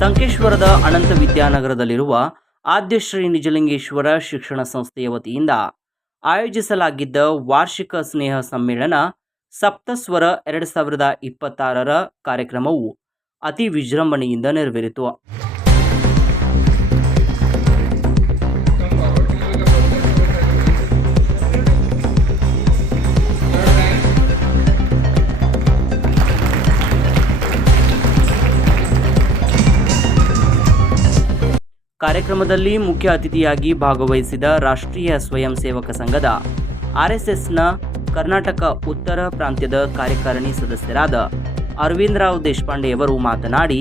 ಸಂಕೇಶ್ವರದ ಅನಂತ ವಿದ್ಯಾನಗರದಲ್ಲಿರುವ ಆದ್ಯಶ್ರೀ ನಿಜಲಿಂಗೇಶ್ವರ ಶಿಕ್ಷಣ ಸಂಸ್ಥೆಯ ವತಿಯಿಂದ ಆಯೋಜಿಸಲಾಗಿದ್ದ ವಾರ್ಷಿಕ ಸ್ನೇಹ ಸಮ್ಮೇಳನ ಸಪ್ತಸ್ವರ 2026ರ ಕಾರ್ಯಕ್ರಮವು ಅತಿ ವಿಜೃಂಭಣೆಯಿಂದ ನೆರವೇರಿತು. ಕಾರ್ಯಕ್ರಮದಲ್ಲಿ ಮುಖ್ಯ ಅತಿಥಿಯಾಗಿ ಭಾಗವಹಿಸಿದ ರಾಷ್ಟ್ರೀಯ ಸ್ವಯಂ ಸೇವಕ ಸಂಘದ RSSನ ಕರ್ನಾಟಕ ಉತ್ತರ ಪ್ರಾಂತ್ಯದ ಕಾರ್ಯಕಾರಿಣಿ ಸದಸ್ಯರಾದ ಅರವಿಂದ್ ರಾವ್ ದೇಶಪಾಂಡೆಯವರು ಮಾತನಾಡಿ,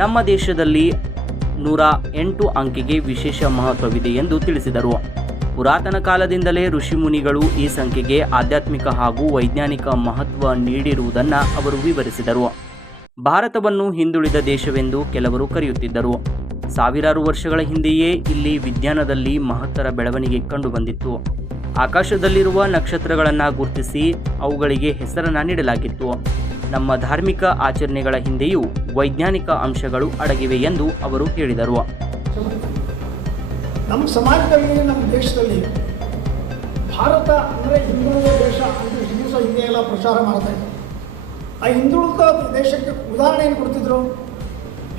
ನಮ್ಮ ದೇಶದಲ್ಲಿ 108 ಅಂಕೆಗೆ ವಿಶೇಷ ಮಹತ್ವವಿದೆ ಎಂದು ತಿಳಿಸಿದರು. ಪುರಾತನ ಕಾಲದಿಂದಲೇ ಋಷಿಮುನಿಗಳು ಈ ಸಂಖ್ಯೆಗೆ ಆಧ್ಯಾತ್ಮಿಕ ಹಾಗೂ ವೈಜ್ಞಾನಿಕ ಮಹತ್ವ ನೀಡಿರುವುದನ್ನು ಅವರು ವಿವರಿಸಿದರು. ಭಾರತವನ್ನು ಹಿಂದುಳಿದ ದೇಶವೆಂದು ಕೆಲವರು ಕರೆಯುತ್ತಿದ್ದರು. ಸಾವಿರಾರು ವರ್ಷಗಳ ಹಿಂದೆಯೇ ಇಲ್ಲಿ ವಿಜ್ಞಾನದಲ್ಲಿ ಮಹತ್ತರ ಬೆಳವಣಿಗೆ ಕಂಡುಬಂದಿತ್ತು. ಆಕಾಶದಲ್ಲಿರುವ ನಕ್ಷತ್ರಗಳನ್ನು ಗುರುತಿಸಿ ಅವುಗಳಿಗೆ ಹೆಸರನ್ನು ನೀಡಲಾಗಿತ್ತು. ನಮ್ಮ ಧಾರ್ಮಿಕ ಆಚರಣೆಗಳ ಹಿಂದೆಯೂ ವೈಜ್ಞಾನಿಕ ಅಂಶಗಳು ಅಡಗಿವೆ ಎಂದು ಅವರು ಹೇಳಿದರು. ನಮ್ಮ ಸಮಾಜದಲ್ಲಿ, ನಮ್ಮ ದೇಶದಲ್ಲಿ ಭಾರತ ಅಂದರೆ ಹಿಂದುಳಿದ ದೇಶ ಅಂತ ದಿವಸ ಹಿಂದೆ ಎಲ್ಲ ಪ್ರಚಾರ ಮಾಡ್ತಾ ಇದ್ರು. ಆ ಹಿಂದುಳಿದ ದೇಶಕ್ಕೆ ಉದಾಹರಣೆ ಏನು ಕೊಡ್ತಿದ್ರು?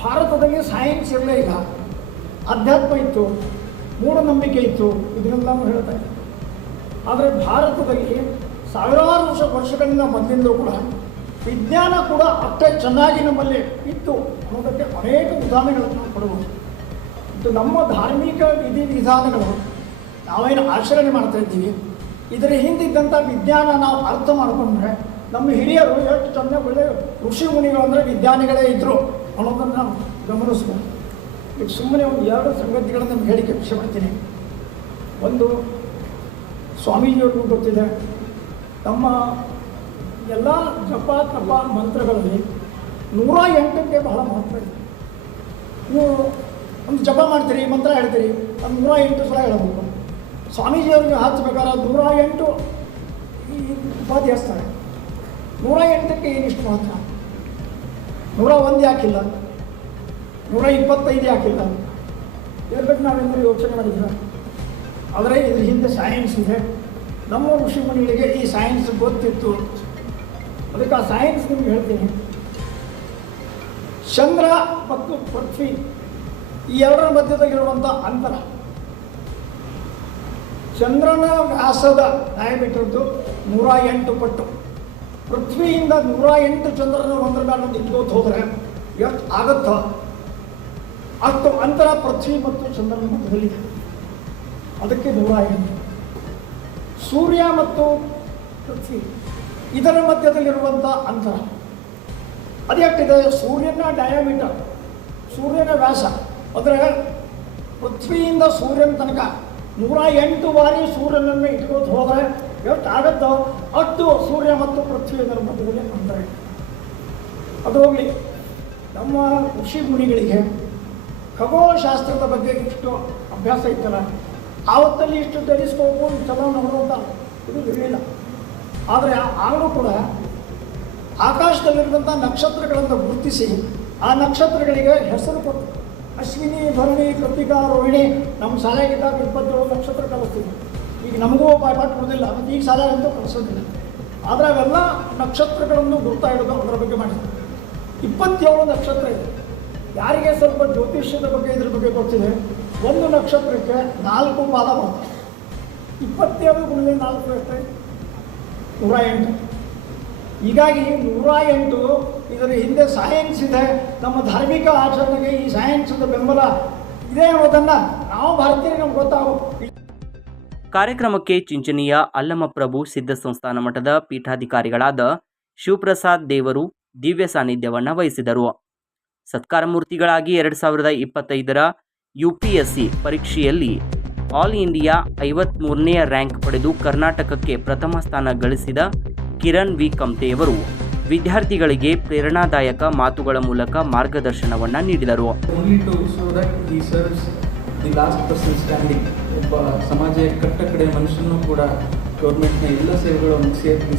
ಭಾರತದಲ್ಲಿ ಸೈನ್ಸ್ ಇರಲೇ ಇಲ್ಲ, ಅಧ್ಯಾತ್ಮ ಇತ್ತು, ಮೂಢನಂಬಿಕೆ ಇತ್ತು, ಇದನ್ನೆಲ್ಲನೂ ಹೇಳ್ತಾ ಇದ್ದಾರೆ. ಆದರೆ ಭಾರತದಲ್ಲಿ ಸಾವಿರಾರು ವರ್ಷಗಳಿಂದ ಮೊದಲಿಂದಲೂ ಕೂಡ ವಿಜ್ಞಾನ ಕೂಡ ಅಷ್ಟೇ ಚೆನ್ನಾಗಿ ನಮ್ಮಲ್ಲಿ ಇತ್ತು ಅನ್ನೋದಕ್ಕೆ ಅನೇಕ ಉದಾಹರಣೆಗಳನ್ನು ನಾವು ಕೊಡಬಹುದು. ಇದು ನಮ್ಮ ಧಾರ್ಮಿಕ ವಿಧಿವಿಧಾನಗಳು ನಾವೇನು ಆಚರಣೆ ಮಾಡ್ತಾ ಇದ್ದೀವಿ, ಇದರ ಹಿಂದಿದ್ದಂಥ ವಿಜ್ಞಾನ ನಾವು ಅರ್ಥ ಮಾಡಿಕೊಂಡ್ರೆ ನಮ್ಮ ಹಿರಿಯರು ಎಷ್ಟು ಚೆನ್ನಾಗಿ ಒಳ್ಳೆಯ ಋಷಿ ಮುನಿಗಳು ಅಂದರೆ ವಿಜ್ಞಾನಿಗಳೇ ಇದ್ದರು ಅನ್ನೋದನ್ನು ನಾವು ಗಮನಿಸ್ಬೋದು. ಈಗ ಸುಮ್ಮನೆ ಒಂದು 2 ಸಂಗತಿಗಳನ್ನು ನಿಮ್ಗೆ ಹೇಳಿಕೆ ಇಷ್ಟಪಡ್ತೀನಿ. ಒಂದು, ಸ್ವಾಮೀಜಿಯವ್ರಿಗೂ ಗೊತ್ತಿದೆ, ನಮ್ಮ ಎಲ್ಲ ಜಪ ತಪ ಮಂತ್ರಗಳಲ್ಲಿ 108ಕ್ಕೆ ಬಹಳ ಮಹತ್ವ ಇದೆ. ನೀವು ಒಂದು ಜಪ ಮಾಡ್ತೀರಿ, ಮಂತ್ರ ಹೇಳ್ತೀರಿ, ಅದು 108 ಸಲ ಹೇಳಬೇಕು. ಸ್ವಾಮೀಜಿಯವ್ರಿಗೆ ಹಚ್ಚಬೇಕಾದ್ರೆ 108 ಈ ಉಪಾಧಿ ಹಚ್ತಾರೆ. 108ಕ್ಕೆ ಏನಿಷ್ಟು ಮಹತ್ವ? 101 ಯಾಕಿಲ್ಲ? 125 ಯಾಕಿಲ್ಲ? ಹೇಳ್ಬೇಕು ನಾವೆಲ್ಲರೂ ಯೋಚನೆ ಮಾಡಿದ್ರೆ. ಆದರೆ ಇದ್ರ ಹಿಂದೆ ಸೈನ್ಸ್ ಇದೆ. ನಮ್ಮ ಋಷಿಮುನಿಗಳಿಗೆ ಈ ಸೈನ್ಸ್ ಗೊತ್ತಿತ್ತು. ಅದಕ್ಕೆ ಆ ಸೈನ್ಸ್ ನಿಮ್ಗೆ ಹೇಳ್ತೀನಿ. ಚಂದ್ರ ಮತ್ತು ಪೃಥ್ವಿ ಈ ಎರಡರ ಮಧ್ಯದಲ್ಲಿರುವಂಥ ಅಂತರ, ಚಂದ್ರನ ವ್ಯಾಸದ ಡಯಾಮೀಟರ್ದು 108 ಪಟ್ಟು. ಪೃಥ್ವಿಯಿಂದ 108 ಚಂದ್ರನ ಒಂದರ ಮೇಲೆ ಇಟ್ಕೋತ ಹೋದರೆ ಎಷ್ಟು ಆಗುತ್ತೋ ಅಷ್ಟು ಅಂತರ ಪೃಥ್ವಿ ಮತ್ತು ಚಂದ್ರನ ಮಧ್ಯದಲ್ಲಿದೆ. ಅದಕ್ಕೆ 108. ಸೂರ್ಯ ಮತ್ತು ಪೃಥ್ವಿ ಇದರ ಮಧ್ಯದಲ್ಲಿರುವಂಥ ಅಂತರ ಅದೆಷ್ಟಿದೆ? ಸೂರ್ಯನ ಡಯಾಮೀಟರ್, ಸೂರ್ಯನ ವ್ಯಾಸ ಅಂದರೆ ಪೃಥ್ವಿಯಿಂದ ಸೂರ್ಯನ ತನಕ 108 ಬಾರಿ ಸೂರ್ಯನನ್ನು ಇಟ್ಕೋತ ಹೋದರೆ ಎಷ್ಟು ಆಗುತ್ತೋ ಅಷ್ಟು ಸೂರ್ಯ ಮತ್ತು ಪೃಥ್ವಿ ಇದರ ಮಧ್ಯದಲ್ಲಿ ಅಂತರ ಇದೆ. ಅದು ಹೋಗಲಿ, ನಮ್ಮ ಋಷಿ ಮುನಿಗಳಿಗೆ ಖಗೋಳಶಾಸ್ತ್ರದ ಬಗ್ಗೆ ಇಷ್ಟು ಅಭ್ಯಾಸ ಇತ್ತಲ್ಲ, ಆವತ್ತಲ್ಲಿ ಇಷ್ಟು ಟೆಲಿಸ್ಕೋಪು ಚಲೋ ನೋಡುವಂಥ ಇದು ಇರಲಿಲ್ಲ. ಆದರೆ ಆಗಲೂ ಕೂಡ ಆಕಾಶದಲ್ಲಿರುವಂಥ ನಕ್ಷತ್ರಗಳನ್ನು ಗುರುತಿಸಿ ಆ ನಕ್ಷತ್ರಗಳಿಗೆ ಹೆಸರು ಕೊಟ್ಟು, ಅಶ್ವಿನಿ, ಭರಣಿ, ಕೃತಿಕಾ, ರೋಹಿಣಿ, ನಮ್ಮ ಶಾಲೆಗಿದ್ದಾಗ 27 ನಕ್ಷತ್ರ ಕಲಿಸ್ತೀವಿ. ಈಗ ನಮಗೂ ಪಾಠ ಕೊಡೋದಿಲ್ಲ, ಮತ್ತು ಈಗ ಶಾಲೆಗಂತೂ ಕಲಿಸೋದಿಲ್ಲ. ಆದರೆ ಅವೆಲ್ಲ ನಕ್ಷತ್ರಗಳನ್ನು ಗುರುತಾ ಇಡೋದು ಅದರ ಬಗ್ಗೆ ಮಾಡಿದ್ರು. 27 ನಕ್ಷತ್ರ ಇದೆ. ಯಾರಿಗೆ ಸ್ವಲ್ಪ ಜ್ಯೋತಿಷ್ಯದ ಬಗ್ಗೆ ಇದ್ರ ಬಗ್ಗೆ ಗೊತ್ತಿದೆ, ಒಂದು ನಕ್ಷತ್ರಕ್ಕೆ 4 ಪಾದ ಬರ್ತದೆ. 27 ಗುಣಿಲೆ 4 ಎಷ್ಟೇ? 108. ಹೀಗಾಗಿ 108 ಇದರ ಹಿಂದೆ ಸೈನ್ಸ್ ಇದೆ. ನಮ್ಮ ಧಾರ್ಮಿಕ ಆಚರಣೆಗೆ ಈ ಸೈನ್ಸ್ದ ಬೆಂಬಲ ಇದೆ ಅನ್ನೋದನ್ನು ನಾವು ಭಾರತೀಯರಿಗೆ ನಮ್ಗೆ ಗೊತ್ತಾಗಬೇಕು. ಕಾರ್ಯಕ್ರಮಕ್ಕೆ ಚಿಂಚಣಿಯ ಅಲ್ಲಮಪ್ರಭು ಸಿದ್ಧ ಸಂಸ್ಥಾನ ಮಠದ ಪೀಠಾಧಿಕಾರಿಗಳಾದ ಶಿವಪ್ರಸಾದ್ ದೇವರು ದಿವ್ಯ ಸಾನ್ನಿಧ್ಯವನ್ನು ವಹಿಸಿದರು. ಸತ್ಕಾರ ಮೂರ್ತಿಗಳಾಗಿ 2025ರ UPSC ಪರೀಕ್ಷೆಯಲ್ಲಿ ಆಲ್ ಇಂಡಿಯಾ 53ನೇ ರ್ಯಾಂಕ್ ಪಡೆದು ಕರ್ನಾಟಕಕ್ಕೆ ಪ್ರಥಮ ಸ್ಥಾನ ಗಳಿಸಿದ ಕಿರಣ್ ವಿ ಕಮ್ತೆಯವರು ವಿದ್ಯಾರ್ಥಿಗಳಿಗೆ ಪ್ರೇರಣಾದಾಯಕ ಮಾತುಗಳ ಮೂಲಕ ಮಾರ್ಗದರ್ಶನವನ್ನು ನೀಡಿದರು. ಒಬ್ಬ ಸಮಾಜ ಕಟ್ಟ ಕಡೆ ಮನುಷ್ಯನೂ ಕೂಡ ಗೌರ್ಮೆಂಟ್ನ ಎಲ್ಲ ಸೇವೆಗಳು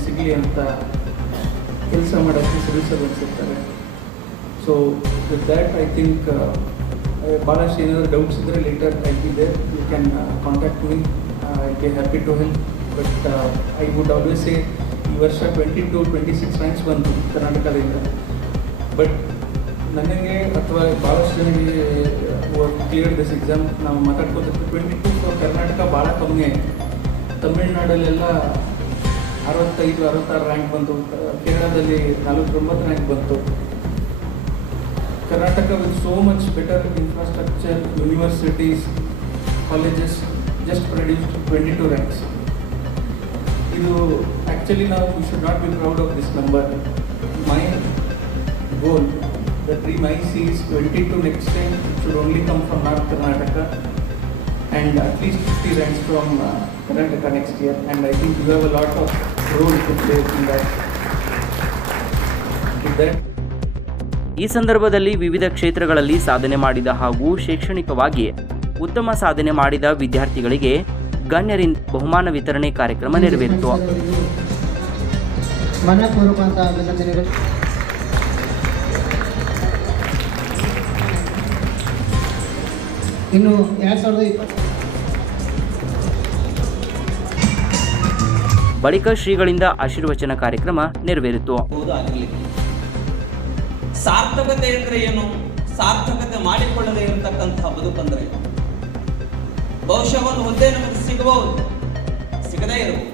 ಸಿಗಲಿ ಅಂತ ಕೆಲಸ ಮಾಡೋಕ್ಕೆ ಶ್ರಮಿಸಲು ಅನಿಸುತ್ತಾರೆ. So with that I think ಭಾಳಷ್ಟು ಏನಾದರೂ ಡೌಟ್ಸ್ ಇದ್ದರೆ later I be there, you can contact me, I be happy to help. But I would always say ಈ ವರ್ಷ 22-26 ರ್ಯಾಂಕ್ಸ್ ಬಂತು ಕರ್ನಾಟಕದಿಂದ. ಬಟ್ ನನಗೆ ಅಥವಾ ಭಾಳಷ್ಟು ಜನಕ್ಕೆ ಕ್ಲಿಯರ್ ದಿಸ್ ಎಕ್ಸಾಮ್ ನಾವು ಮಾತಾಡ್ಕೋತಿರ್ತೀವಿ 22 ಕರ್ನಾಟಕ ಭಾಳ ಕಮ್ಮಿ ಆಯಿತು. ತಮಿಳ್ನಾಡಲ್ಲೆಲ್ಲ 65-66 ರ್ಯಾಂಕ್ ಬಂತು, ಕೇರಳದಲ್ಲಿ 49 ರ್ಯಾಂಕ್ ಬಂತು. Karnataka with so much better infrastructure, universities, colleges just produced 22 ranks. ಇದು ಆ್ಯಕ್ಚುಲಿ ನಾವು we should not be proud of this number. My goal, the dream I see is 22 next time. It should only come from North Karnataka and at least 50 ranks from Karnataka next year. And I think you have a lot of role to play in that. With that, ಈ ಸಂದರ್ಭದಲ್ಲಿ ವಿವಿಧ ಕ್ಷೇತ್ರಗಳಲ್ಲಿ ಸಾಧನೆ ಮಾಡಿದ ಹಾಗೂ ಶೈಕ್ಷಣಿಕವಾಗಿ ಉತ್ತಮ ಸಾಧನೆ ಮಾಡಿದ ವಿದ್ಯಾರ್ಥಿಗಳಿಗೆ ಗಣ್ಯರಿಂದ ಬಹುಮಾನ ವಿತರಣೆ ಕಾರ್ಯಕ್ರಮ ನೆರವೇರಿತು. ಮನಪೂರ್ವಕ ಅಭಿನಂದನೆಗಳು. ಇನ್ನು 2020 ಬಳಿಕ ಶ್ರೀಗಳಿಂದ ಆಶೀರ್ವಚನ ಕಾರ್ಯಕ್ರಮ ನೆರವೇರಿತು. ಸಾರ್ಥಕತೆ ಅಂದರೆ ಏನು? ಸಾರ್ಥಕತೆ ಮಾಡಿಕೊಳ್ಳದೆ ಇರತಕ್ಕಂತಹ ಬದುಕಂದ್ರೆ ಬಹುಶಃ ಒಂದು ಹುದ್ದೆ ನಮಗೆ ಸಿಗಬಹುದು, ಸಿಗದೇ ಇರಬಹುದು.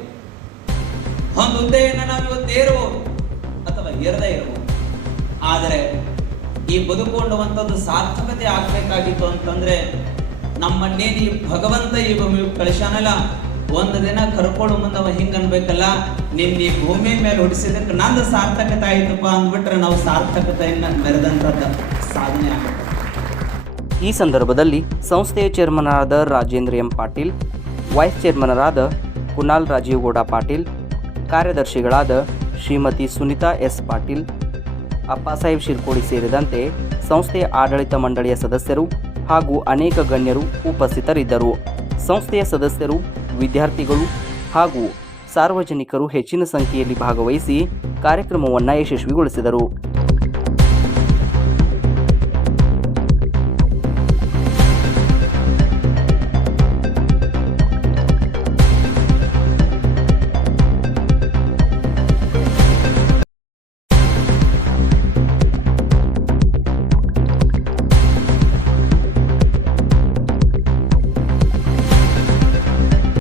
ಒಂದು ಹುದ್ದೆಯನ್ನು ನಾವು ಇವತ್ತು ಏರಬಹುದು ಅಥವಾ ಏರದೇ ಇರಬಹುದು. ಆದರೆ ಈ ಬದುಕೊಂಡುವಂಥದ್ದು ಸಾರ್ಥಕತೆ ಆಗ್ಬೇಕಾಗಿತ್ತು ಅಂತಂದ್ರೆ ನಮ್ಮನ್ನೇನು ಈ ಭಗವಂತ ಈ ಭೂಮಿ ಕಳಿಸಾನಲ್ಲ, ಒಂದು ದಿನ ಕರ್ಕೊಳ್ಳೋ ಮುಂದವ ಹಿಂಗ ಅನ್ಬೇಕಲ್ಲ, ನಿನ್ನ ಈ ಭೂಮಿ ಮೇಲೆ ಹೊಡಿಸಿದಕ್ಕೆ ನಂದು ಸಾರ್ಥಕತೆ ಆಯ್ತಪ್ಪ ಅಂದ್ಬಿಟ್ರೆ ನಾವು ಸಾರ್ಥಕತೆಯನ್ನ ಮೆರೆದಂಥದ್ದು ಸಾಧನೆ ಆಗುತ್ತೆ. ಈ ಸಂದರ್ಭದಲ್ಲಿ ಸಂಸ್ಥೆಯ ಚೇರ್ಮನರಾದ ರಾಜೇಂದ್ರ ಎಂ ಪಾಟೀಲ್, ವೈಸ್ ಚೇರ್ಮನರಾದ ಕುನಾಲ್ ರಾಜೀವ್ ಗೌಡ ಪಾಟೀಲ್, ಕಾರ್ಯದರ್ಶಿಗಳಾದ ಶ್ರೀಮತಿ ಸುನಿತಾ ಎಸ್ ಪಾಟೀಲ್, ಅಪ್ಪಾಸಾಹೇಬ್ ಶಿರ್ಕೋಡಿ ಸೇರಿದಂತೆ ಸಂಸ್ಥೆಯ ಆಡಳಿತ ಮಂಡಳಿಯ ಸದಸ್ಯರು ಹಾಗೂ ಅನೇಕ ಗಣ್ಯರು ಉಪಸ್ಥಿತರಿದ್ದರು. ಸಂಸ್ಥೆಯ ಸದಸ್ಯರು, ವಿದ್ಯಾರ್ಥಿಗಳು ಹಾಗೂ ಸಾರ್ವಜನಿಕರು ಹೆಚ್ಚಿನ ಸಂಖ್ಯೆಯಲ್ಲಿ ಭಾಗವಹಿಸಿ ಕಾರ್ಯಕ್ರಮವನ್ನು ಯಶಸ್ವಿಗೊಳಿಸಿದರು.